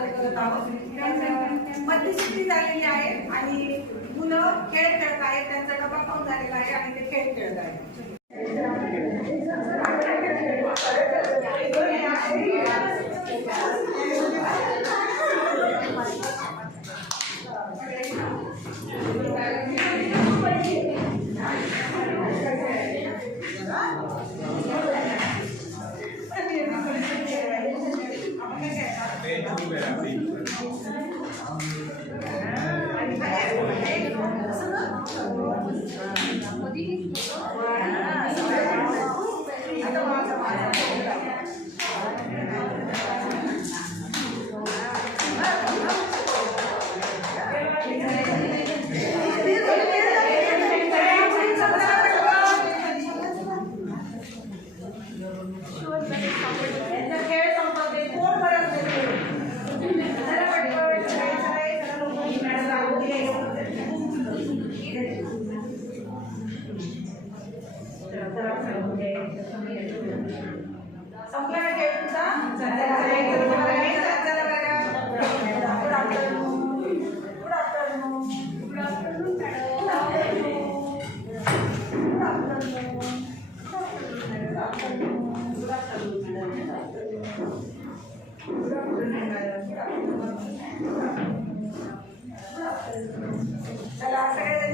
सादर करत आहोत मध्यस्थी झालेली आहे आणि मुलं खेळ खेळत आहेत त्यांचा डबा खाऊन झालेला आहे आणि ते खेळ खेळत आहेत. संपला काय तुमचा good afternoon good afternoon good afternoon good afternoon good afternoon चला सगळे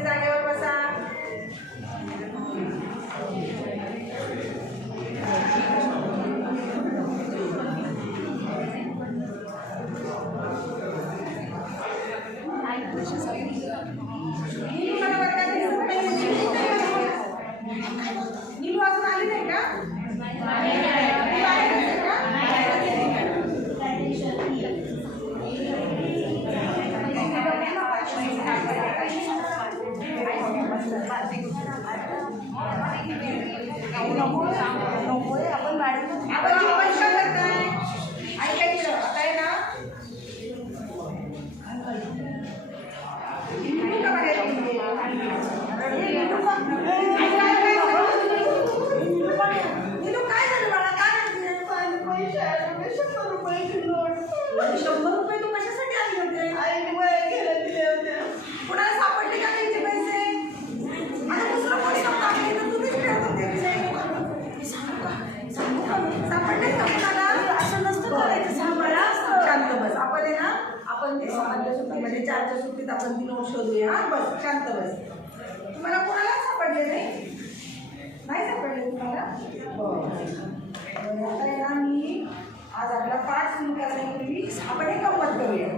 चारच्या ती नोट शोधूया. बस शांत बस. तुम्हाला कोणाला सापडले नाही? नाही सापडले तुम्हाला? बरं. आता येणार मी आज आपला पाच सुरू करण्यापूर्वी आपण एक गंमत करूया.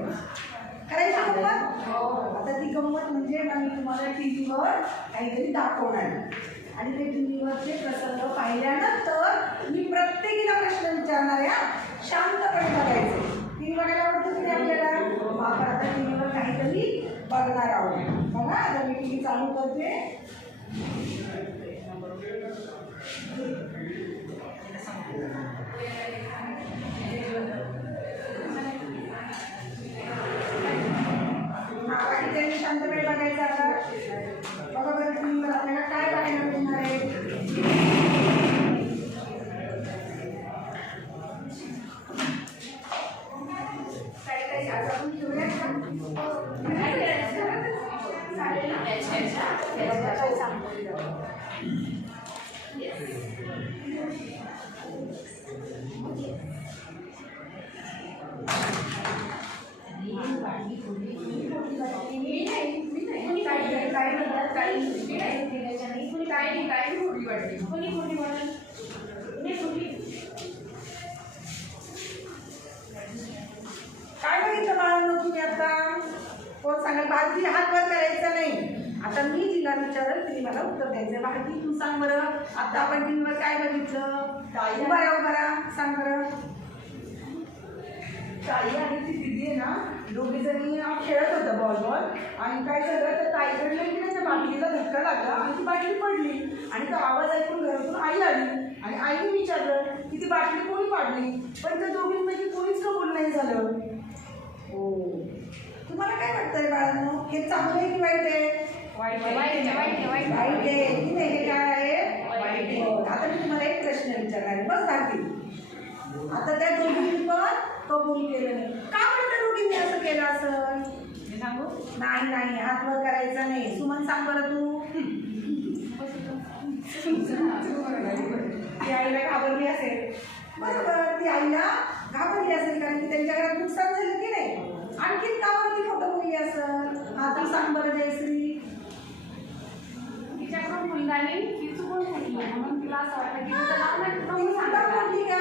करायची गंमत? हो. आता ती गंमत म्हणजे ना मी तुम्हाला टी व्हीवर काहीतरी दाखवणार. आणि ते टी व्हीवरचे प्रसंग पाहिल्यानंतर मी प्रत्येकीला प्रश्न विचारणार आहे शांतपणे बघायचे टी व्ही बघायला काहीतरी आहोत. बघा आता मी टी चालू करते. बाकी काय बघितलं बाळांनो तुम्ही आता कोण सांगाल भारती हात वर करायचा नाही आता मी जिला विचारल तिने मला उत्तर द्यायचं भारती तू सांग बरं आता आपण टीव्हीवर काय बघितलं? उभा बरं सांग बरं. ताई आणि ती दिदी आहे ना दोघी जणी खेळत होतं बॉल बॉल आणि काय झालं तर ताईकडलं की नाही त्या बाटलीला धक्का लागला आणि ती बाटली पडली. आणि तो आवाज ऐकून घरातून आई आली. आणि आईने विचारलं की ती बाटली कोणी पाडली? पण त्या दोघींपैकी कोणीच कबूल नाही झालं. हो. तुम्हाला काय वाटतं रे बाळांनो? हे चांगलं आहे की वाईट आहे? वाईट आहे वाईट आहे की नाही हे काय आहे? आहे. आता मी तुम्हाला एक प्रश्न विचारणार बस भारती आता त्या दोघींनी पण कबूल केलं नाही. का बरं त्या दोघींनी असं केलं असं? मी सांगू? नाही नाही हात वर करायचा नाही. सुमन सांग बरं तू. ती आईला घाबरली असेल. बरोबर ती आईला घाबरली असेल कारण की त्यांच्या घरात नुकसान झालं की नाही? आणखीन का बरं ती खोटं बोलली असेल? हा तू सांग बरं जयश्री. तिच्याकडून मुलगा आली ती चुकून म्हणून तिला असं वाटलं की नाही. बोलली का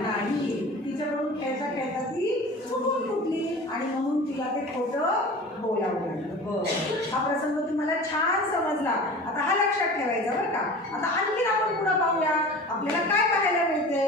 नाही तिच्याकडून खेळता खेळता ती चुकून फुटली आणि म्हणून तिला ते खोटं बोलावं लागलं बरं. हा प्रसंग तुम्हाला छान समजला. आता हा लक्षात ठेवायचा बरं का. आता आणखीन आपण पुढं पाहूया. आपल्याला काय पाहायला मिळते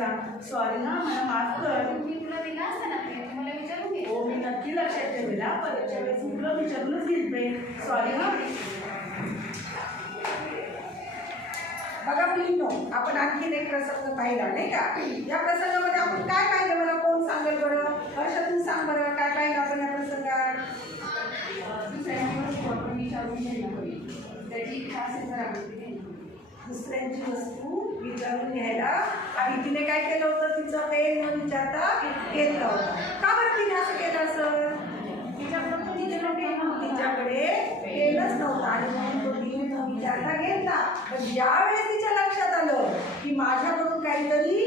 तुझा सॉरी ना मला माफ कर. मी तुला दिला असता ना ते मला विचारून घे. हो मी नक्की लक्षात ठेवेल हा. परीक्षा वेळेस मी तुला विचारूनच घेतले सॉरी हा बघा मुलींनो आपण आणखीन एक प्रसंग पाहिला नाही का? या प्रसंगामध्ये आपण काय पाहिलं मला कोण सांगेल बरं? हर्षा तू सांग बरं काय पाहिलं आपण या प्रसंगात? दुसऱ्यांकडून फोटो विचारून घ्यायला हवी त्याची इच्छा असेल तर आम्ही ती घेणार. दुसऱ्यांची वस्तू विचारून घ्यायला. आणि तिने काय केलं होतं? तिचा पेन न विचारता घेतलं होता. का बरं तिने असं केलं असं? तिच्याकडून तो तिच्याकडे पेन नव्हता. तिच्याकडे पेनच नव्हता. आणि म्हणून तो तिने न विचारता घेतला. पण ज्यावेळेस तिच्या लक्षात आलं की माझ्याकडून काहीतरी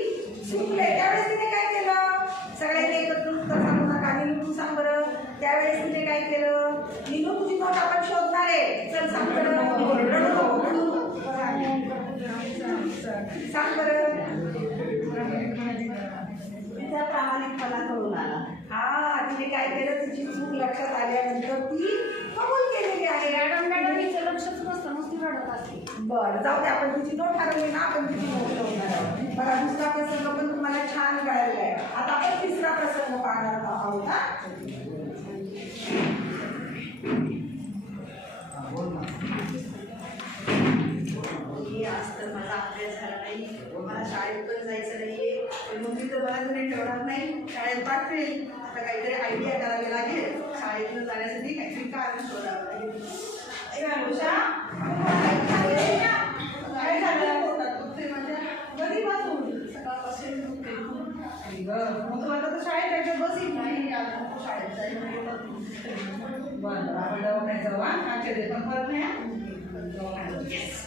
चुकले त्यावेळेस तिने काय केलं? सगळ्यांनी एकत्र उत्तर सांगू नका. नीलू तू सांग बरं. त्यावेळेस तिने काय केलं? नीलू तुझी नोट आपण शोधणार आहे. चल सांग बरं रडू नको, रडू नको. सांग बरं. तिचा प्रामाणिकपणा कळून आला. हा तिने काय केलं? तिची चूक लक्षात आल्यानंतर ती कबूल केलेली आहे. मॅडम मॅडम हिचं लक्षच नसतं नुसती रडत असते. बरं जाऊ दे आपण. तिची नोट हरवली ना आपण तिची नोट ठेवणार आहोत. बघा दुसरा प्रसंग पण तुम्हाला छान कळायला आहे आता आपण तिसरा प्रसंग पाहणार आहोत हा. मला शाळेत पण जायचं नाहीये. पण मम्मी तर मला घरी ठेवणार. नाही शाळेत पाठवेल. आता काहीतरी आयडिया करावी लागेल. शाळेतनं जाण्यासाठी काहीतरी कारण शोधावं लागेल. अनुषा, काय झालं? पोटात. कधीपासून? सकाळपासून मग आता तर शाळेत जायचं नाही शाळेत जायचं बरं आपण दवाखान्यात जाऊ पण नाही? दवाखान्यात जाऊ. Yes.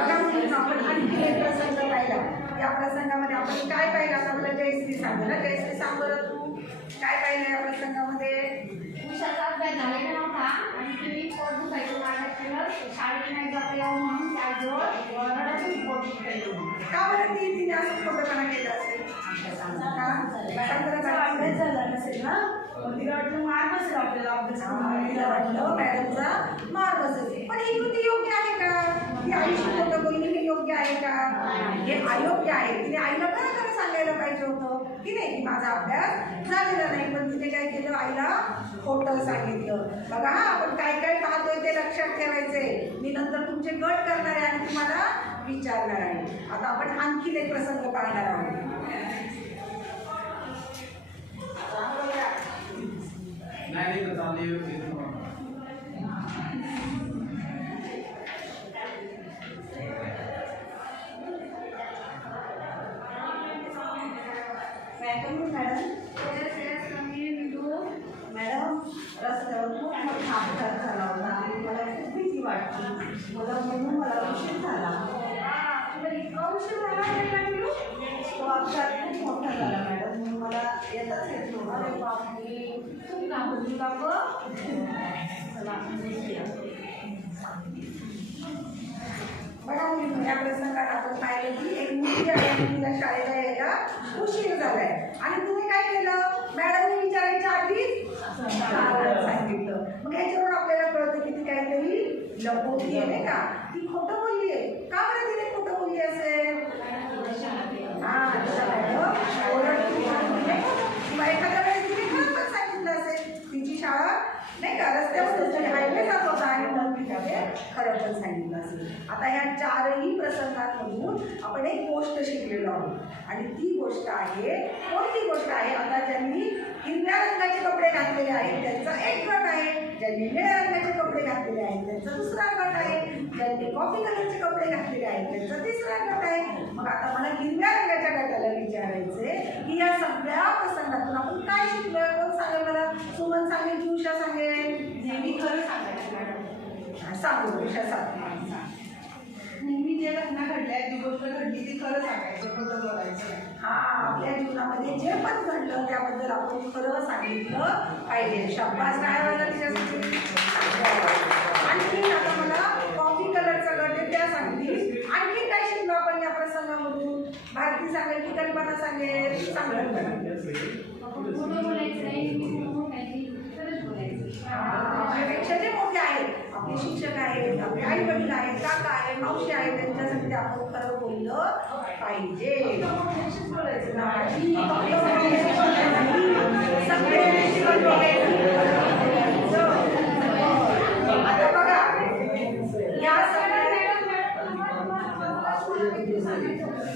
बघा मुलींनो, आपण आणखी एक प्रसंग पाहिला. या प्रसंगामध्ये आपण काय पाहिलं आता मला जयश्री सांग ना? जयश्री सांग बरं तू. काय पाहिलं या प्रसंगामध्ये? उषाचा अभ्यास झालेला नव्हता. आणि तिने पोट दुखायचं नाटक केलं. शाळेत नाही जाता म्हणून त्याजवळ रडतच पोट दुखायचं म्हणून. का बरं ती तिने असं खोटंपणा केलं असेल? अभ्यास झाला नसेल ना? तिला वाटलं मार बसेल आपल्याला अभ्यास करून. तिला वाटलं मॅडमचा मार बसेल पण ही कृती योग्य आहे का? ती आईशी खोटं बोलणी हे योग्य आहे का? हे अयोग्य आहे. तिने आईला खरं खरं सांगायला पाहिजे होतं. की नाही की माझा अभ्यास झालेला नाही पण तिने काय केलं? आईला खोटं सांगितलं. बघा हा आपण काय काय पाहतोय ते लक्षात ठेवायचंय. मी नंतर तुमचे गट करणार आहे आणि तुम्हाला विचारणार आहे. आता आपण आणखीन एक प्रसंग पाहणार आहोत. नाही तर चालली मॅडम। मॅडम रस्त्यावर खूप मोठा अपघात झाला होता आणि मला खूप भीती वाटली मला म्हणून मला उशीर झाला तो अपघात खूप मोठा झाला मॅडम मला येताच येत अरे नव्हतं बापरे तू घाबरली चला बघा मुलींनो, या प्रसंगात आपण पाहिलं की एक मुलगी जी आहे शाळेला यायला उशीर झालाय आणि तुम्ही काय केलं मॅडमने विचारायच्या आधीच सांगितलं मग याच्यावरून आपल्याला कळतं की ती काहीतरी लपवती आहे नाही का ती खोटं बोलली आहे का बरं तिने खोटं बोलली असेल हा तिला मॅडम ओरडली नाही का? किंवा एखाद्या वेळेस तिने खरं पण सांगितलं असेल तिची शाळा नाही का हायवे जात होता आणि मग खरं पण सांगितलं असेल. आता ह्या चारही प्रसंगांमधून आपण एक गोष्ट शिकलेलो आहोत. आणि ती गोष्ट आहे कोणती गोष्ट आहे? आता ज्यांनी हिरव्या रंगाचे कपडे घातलेले आहेत त्यांचा एक गट आहे. ज्यांनी निळ्या रंगाचे कपडे घातलेले आहेत त्यांचा दुसरा गट आहे. ज्यांनी कॉफी कलरचे कपडे घातलेले आहेत त्यांचा तिसरा गट आहे. मग आता मला हिरव्या रंगाच्या गटाला विचारायचे की या सगळ्या प्रसंगातून आपण काय शिकलोय? कोण सांगेल मला? सुमन सांगेल की सांगेल. नेहमी खरं सांगायचं मॅडम सांगू उषा सांग. नेहमी जे घटना घडल्या जी गोष्ट घडली ती खरं सांगायचं खोटं बोलायचं. हा आपल्या जीवनामध्ये जे पण घडलं त्याबद्दल आपण खरं सांगितलं पाहिजे. शाबास. काय वाजला तिच्यासाठी? आणखी आता मला कॉफी कलरचा गट आहे त्या सांगतील. आणखी काय शिकलो आपण या प्रसंगामधून? भारती सांगेल की कल्पना सांगेल? सांगेल. खोटं बोलायचं नाही मी समोर काहीतरी खरंच बोलायचं आपल्यापेक्षा जे मोठे आहेत आपले शिक्षक आहेत आपले आई वडील आहेत काका आहे मावशी आहे त्यांच्यासाठी आपण खरं बोललं पाहिजे. बोलायचं सगळे आता बघा या सगळ्या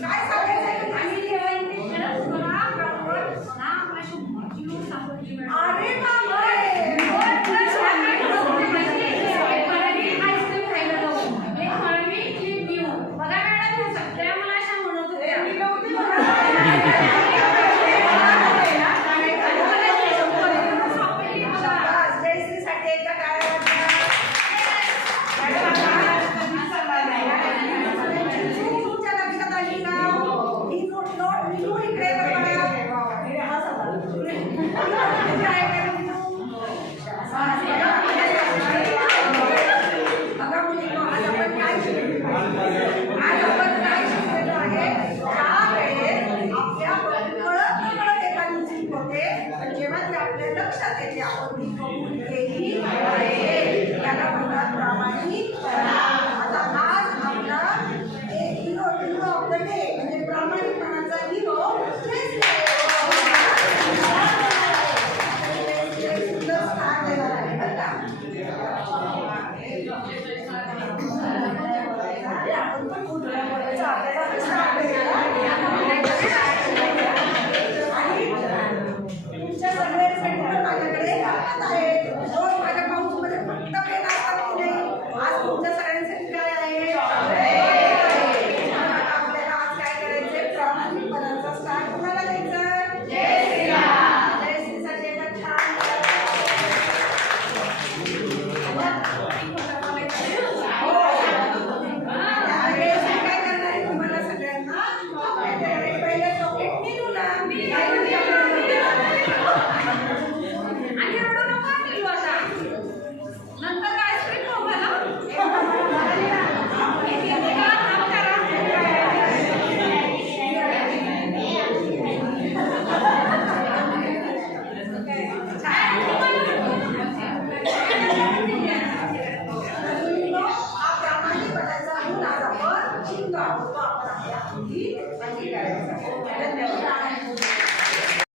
काय सांगायचं आम्ही जेव्हा इंग्लिश खेळत होतो ना ग्राउंडवर ना आम्हाला शंभरची नोट सापडली मॅडम. अरे बापरे दोन दिवस शाळा काढत होते माहिती आहे? एक फळावी आईस्क्रीम खायला जाऊ. एक फळावी क्लिप घेऊ. बघा मॅडम, ह्या सगळ्या मला अशा म्हणत होत्या. मी नव्हती सापडली बघा. शाबास, जयश्रीसाठी एकदा टाळ्या वाजवा. तुमच्या लक्षात आली का ही नोट नोट विनू